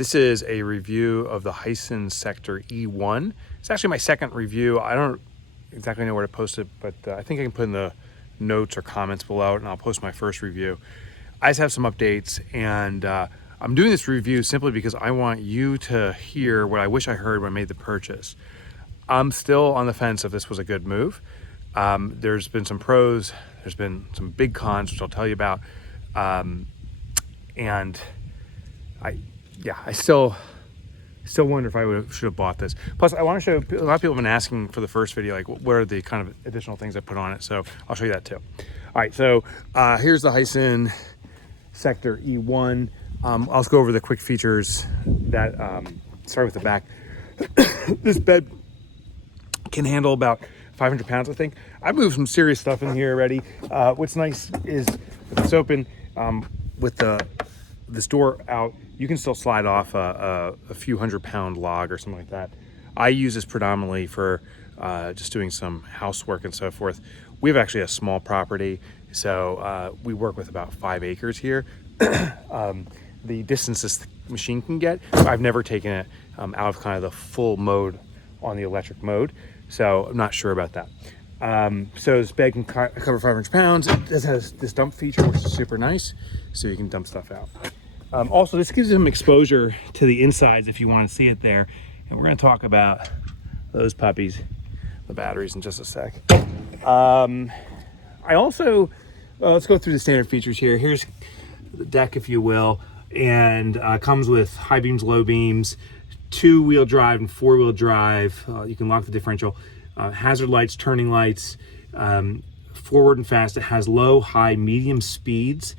This is a review of the HiSUN Sector E1. It's actually my second review. I don't exactly know where to post it, but I think I can put in the notes or comments below, and I'll post my first review. I just have some updates, and I'm doing this review simply because I want you to hear what I wish I heard when I made the purchase. I'm still on the fence if this was a good move. There's been some pros, there's been some big cons, which I'll tell you about. And I still wonder if I should have bought this. Plus, I want to show, a lot of people have been asking for the first video, like, what are the kind of additional things I put on it? So I'll show you that too. All right, so here's the HiSUN Sector E1. I'll just go over the quick features that start with the back. This bed can handle about 500 pounds, I think. I've moved some serious stuff in here already. What's nice is if it's open with this door out, you can still slide off a few 100-pound log or something like that. I use this predominantly for just doing some housework and so forth. We have actually a small property, so we work with about 5 acres here. The distance this machine can get, I've never taken it out of kind of the full mode on the electric mode, so I'm not sure about that. So this bed can cover 500 pounds. It has this dump feature, which is super nice, so you can dump stuff out. Also, this gives them exposure to the insides if you want to see it there. And we're going to talk about those puppies, the batteries, in just a sec. I also, let's go through the standard features here. Here's the deck, if you will, and comes with high beams, low beams, 2-wheel drive and 4-wheel drive. You can lock the differential. Hazard lights, turning lights, forward and fast. It has low, high, medium speeds.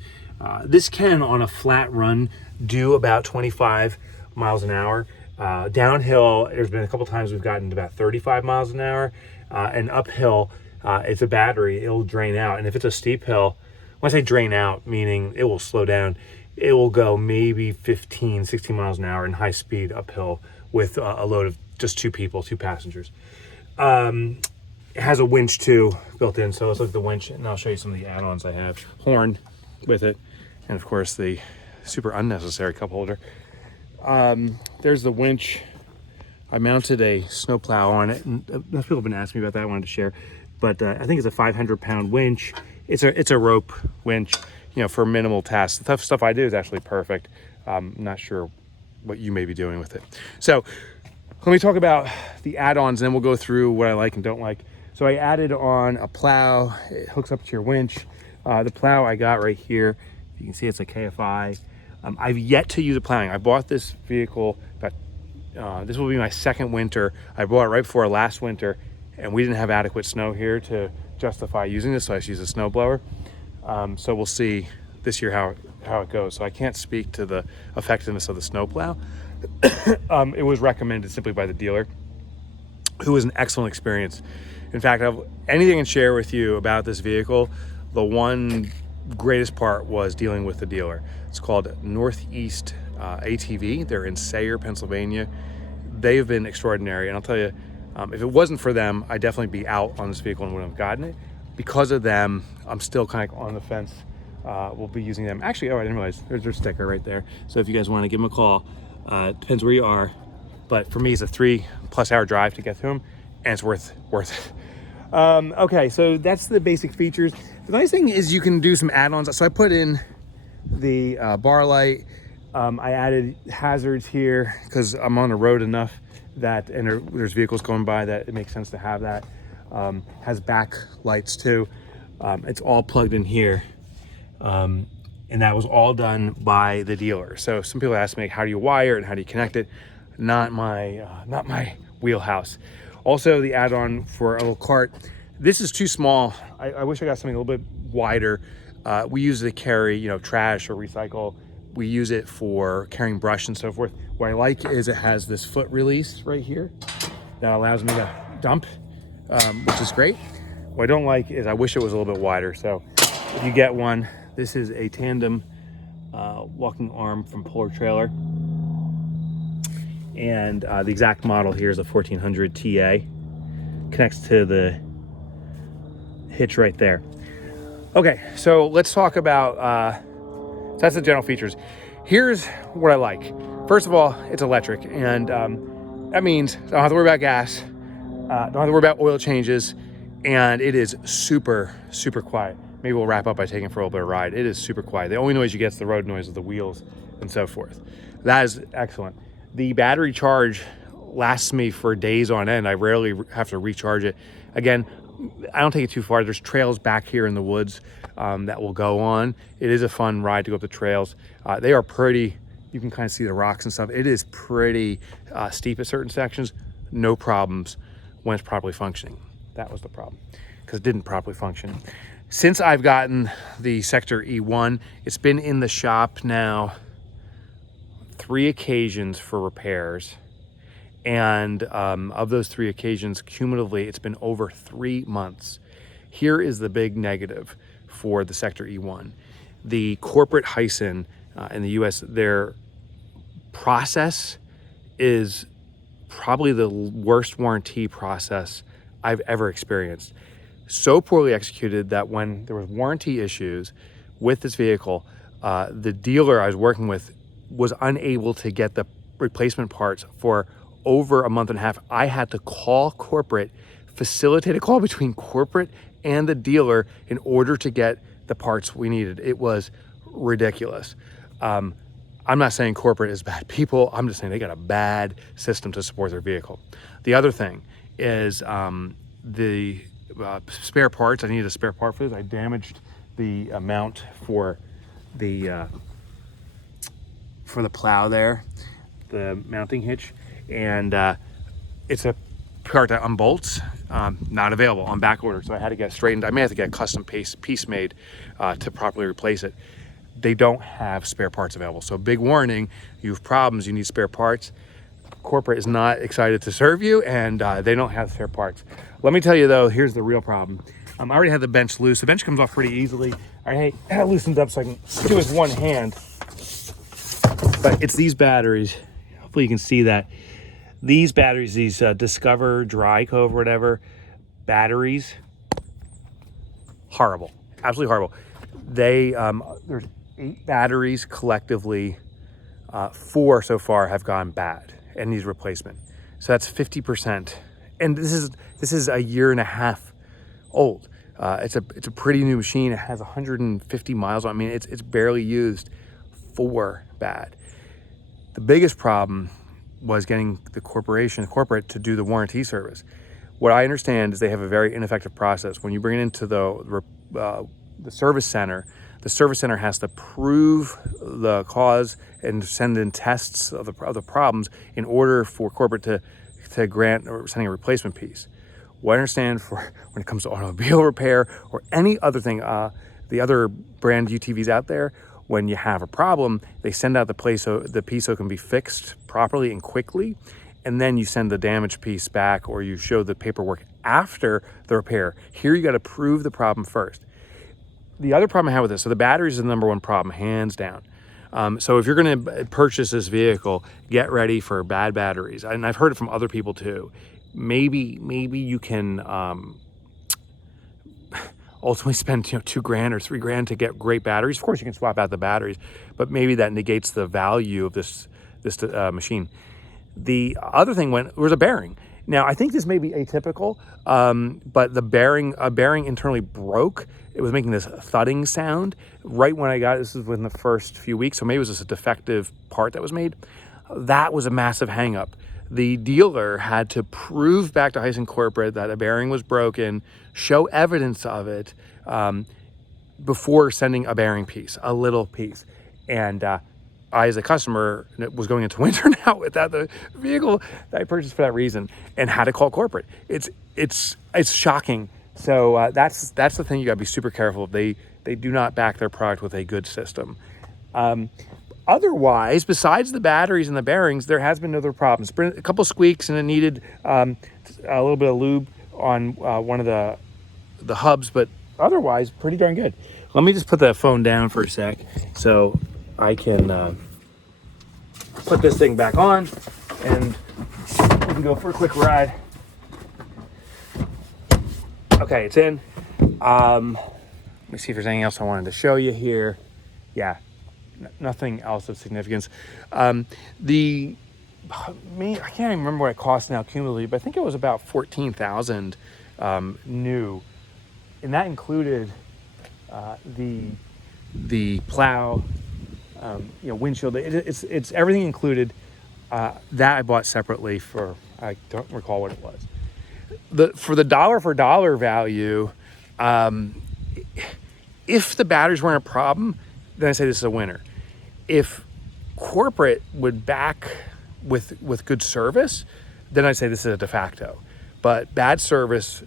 This can, on a flat run, do about 25 miles an hour. Downhill, there's been a couple times we've gotten to about 35 miles an hour. And uphill, it's a battery, it'll drain out. And if it's a steep hill, when I say drain out, meaning it will slow down, it will go maybe 15, 16 miles an hour in high speed uphill with a load of just 2 people, 2 passengers. It has a winch too built in, so let's look at the winch, and I'll show you some of the add-ons I have. Horn with it, and of course the super unnecessary cup holder. There's the winch. I mounted a snowplow on it, and most people have been asking me about that. I wanted to share, but I think it's a 500-pound winch. It's a rope winch, you know, for minimal tasks. The tough stuff I do is actually perfect. I'm not sure what you may be doing with it. So let me talk about the add-ons, and then we'll go through what I like and don't like. So I added on a plow. It hooks up to your winch. The plow I got right here, you can see it's a KFI. I've yet to use a plowing. I bought this vehicle about, this will be my second winter. I bought it right before last winter, and we didn't have adequate snow here to justify using this, so I just used a snow blower. So we'll see this year how it goes. So I can't speak to the effectiveness of the snow plow. It was recommended simply by the dealer, who was an excellent experience. In fact, anything I can share with you about this vehicle, the one greatest part was dealing with the dealer. It's called Northeast ATV. They're in Sayre, Pennsylvania. They've been extraordinary, and I'll tell you, if it wasn't for them, I'd definitely be out on this vehicle and wouldn't have gotten it. Because of them, I'm still kind of on the fence. We'll be using them. Actually, oh, I didn't realize there's their sticker right there. So if you guys want to give them a call, depends where you are. But for me, it's a 3+ hour drive to get to them, and it's worth it. Okay, so that's the basic features. The nice thing is you can do some add-ons. So I put in the bar light. I added hazards here because I'm on the road enough that, and there's vehicles going by, that it makes sense to have that. Has back lights too. It's all plugged in here. And that was all done by the dealer. So some people ask me, how do you wire it and how do you connect it? Not my wheelhouse. Also, the add-on for a little cart. This is too small. I wish I got something a little bit wider. We use it to carry, you know, trash or recycle. We use it for carrying brush and so forth. What I like is it has this foot release right here that allows me to dump, which is great. What I don't like is I wish it was a little bit wider. So if you get one, this is a tandem walking arm from Polar Trailer. And the exact model here is a 1400 TA. Connects to the hitch right there. Okay, so let's talk about, so that's the general features. Here's what I like. First of all, it's electric, and that means I don't have to worry about gas, don't have to worry about oil changes, and it is super, super quiet. Maybe we'll wrap up by taking it for a little bit of a ride. It is super quiet. The only noise you get is the road noise of the wheels and so forth. That is excellent. The battery charge lasts me for days on end. I rarely have to recharge it. Again, I don't take it too far. There's trails back here in the woods that we'll go on. It is a fun ride to go up the trails. They are pretty, you can kind of see the rocks and stuff. It is pretty steep at certain sections. No problems when it's properly functioning. That was the problem, because it didn't properly function. Since I've gotten the Sector E1, it's been in the shop now 3 occasions for repairs. And of those 3 occasions, cumulatively, it's been over 3 months. Here is the big negative for the Sector E1. The corporate HiSUN in the US, their process is probably the worst warranty process I've ever experienced. So poorly executed that when there was warranty issues with this vehicle, the dealer I was working with was unable to get the replacement parts for over a month and a half. I had to call corporate, facilitate a call between corporate and the dealer in order to get the parts we needed. It was ridiculous. I'm not saying corporate is bad people. I'm just saying they got a bad system to support their vehicle. The other thing is the spare parts. I needed a spare part for this. I damaged the mount for the plow there, the mounting hitch, and it's a part that unbolts, not available on back order, so I had to get it straightened. I may have to get a custom piece made to properly replace it. They don't have spare parts available, so big warning, you have problems, you need spare parts. Corporate is not excited to serve you, and they don't have spare parts. Let me tell you though, here's the real problem. I already had the bench loose. The bench comes off pretty easily. I loosened up so I can do it with one hand, but it's these batteries. Hopefully you can see that. These batteries, these Discover Dry Cove or whatever batteries, horrible, absolutely horrible. They there's 8 batteries collectively. 4 so far have gone bad and needs replacement. So that's 50%. And this is a year and a half old. It's a pretty new machine. It has 150 miles on it. I mean, it's barely used. 4 bad. The biggest problem was getting the corporate to do the warranty service. What I understand is they have a very ineffective process. When you bring it into the service center has to prove the cause and send in tests of the problems in order for corporate to grant or sending a replacement piece. What I understand for when it comes to automobile repair or any other thing, the other brand UTVs out there, when you have a problem, they send out the piece so it can be fixed properly and quickly, and then you send the damaged piece back or you show the paperwork after the repair. Here you got to prove the problem first. The other problem I have with this, so the batteries is the number one problem, hands down. So if you're going to purchase this vehicle, get ready for bad batteries. And I've heard it from other people too. Maybe you can ultimately spend $2,000 or $3,000 to get great batteries. Of course, you can swap out the batteries, but maybe that negates the value of this machine. The other thing was a bearing. Now, I think this may be atypical, but a bearing internally broke. It was making this thudding sound right when I got it. This was within the first few weeks, so maybe it was just a defective part that was made. That was a massive hangup. The dealer had to prove back to HiSUN Corporate that a bearing was broken, show evidence of it before sending a bearing piece, a little piece. And I, as a customer, was going into winter now without the vehicle that I purchased for that reason, and had to call corporate. It's shocking. So that's the thing you got to be super careful of. They do not back their product with a good system. Otherwise, besides the batteries and the bearings, there has been other problems. A couple squeaks, and it needed a little bit of lube on one of the hubs, but otherwise, pretty darn good. Let me just put that phone down for a sec so I can put this thing back on, and we can go for a quick ride. Okay, it's in. Let me see if there's anything else I wanted to show you here. Yeah. nothing else of significance. I can't even remember what it costs now cumulatively, but I think it was about 14,000 new, and that included the plow, windshield. It's everything included. That I bought separately for, I don't recall what it was. For the dollar for dollar value, if the batteries weren't a problem, then I say this is a winner. If corporate would back with good service, then I'd say this is a de facto. But bad service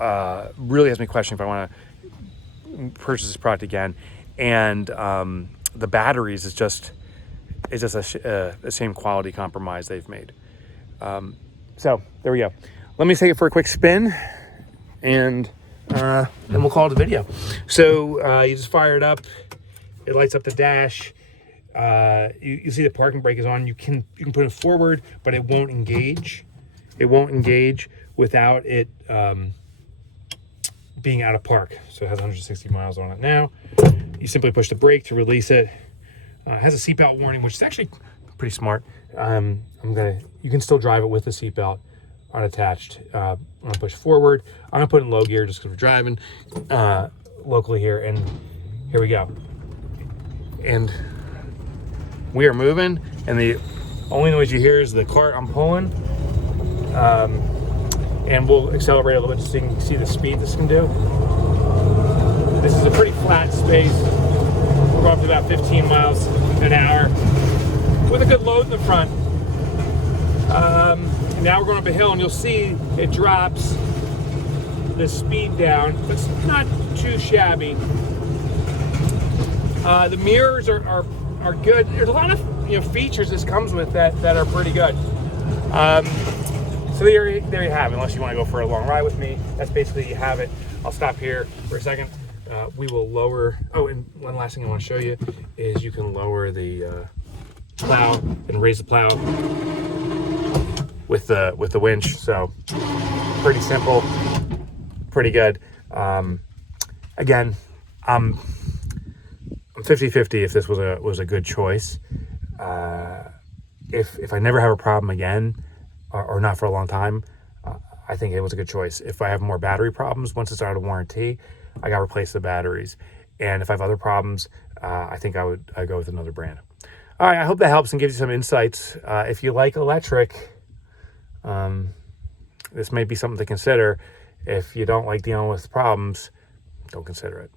really has me questioning if I want to purchase this product again. And the batteries is just the same quality compromise they've made. So there we go. Let me take it for a quick spin, and then we'll call it a video. So you just fire it up. It lights up the dash. You see the parking brake is on. You can put it forward, but it won't engage. It won't engage without it being out of park. So it has 160 miles on it now. You simply push the brake to release it. It has a seatbelt warning, which is actually pretty smart. You can still drive it with the seatbelt unattached. I'm gonna push forward. I'm gonna put it in low gear just because we're driving locally here, and here we go. And we are moving, and the only noise you hear is the cart I'm pulling. And we'll accelerate a little bit so you can see the speed this can do. This is a pretty flat space. We're going up to about 15 miles an hour with a good load in the front. Now we're going up a hill, and you'll see it drops the speed down, but it's not too shabby. The mirrors are good. There's a lot of features this comes with that are pretty good. So there you have it. Unless you want to go for a long ride with me, that's basically you have it. I'll stop here for a second. We will lower. Oh, and one last thing I want to show you is you can lower the plow and raise the plow with the winch. So pretty simple, pretty good. Again, I'm 50-50 if this was a good choice. If I never have a problem again, or not for a long time, I think it was a good choice. If I have more battery problems once it's out of warranty, I got to replace the batteries. And if I have other problems, I think I'd go with another brand. All right, I hope that helps and gives you some insights. If you like electric, this may be something to consider. If you don't like dealing with problems, don't consider it.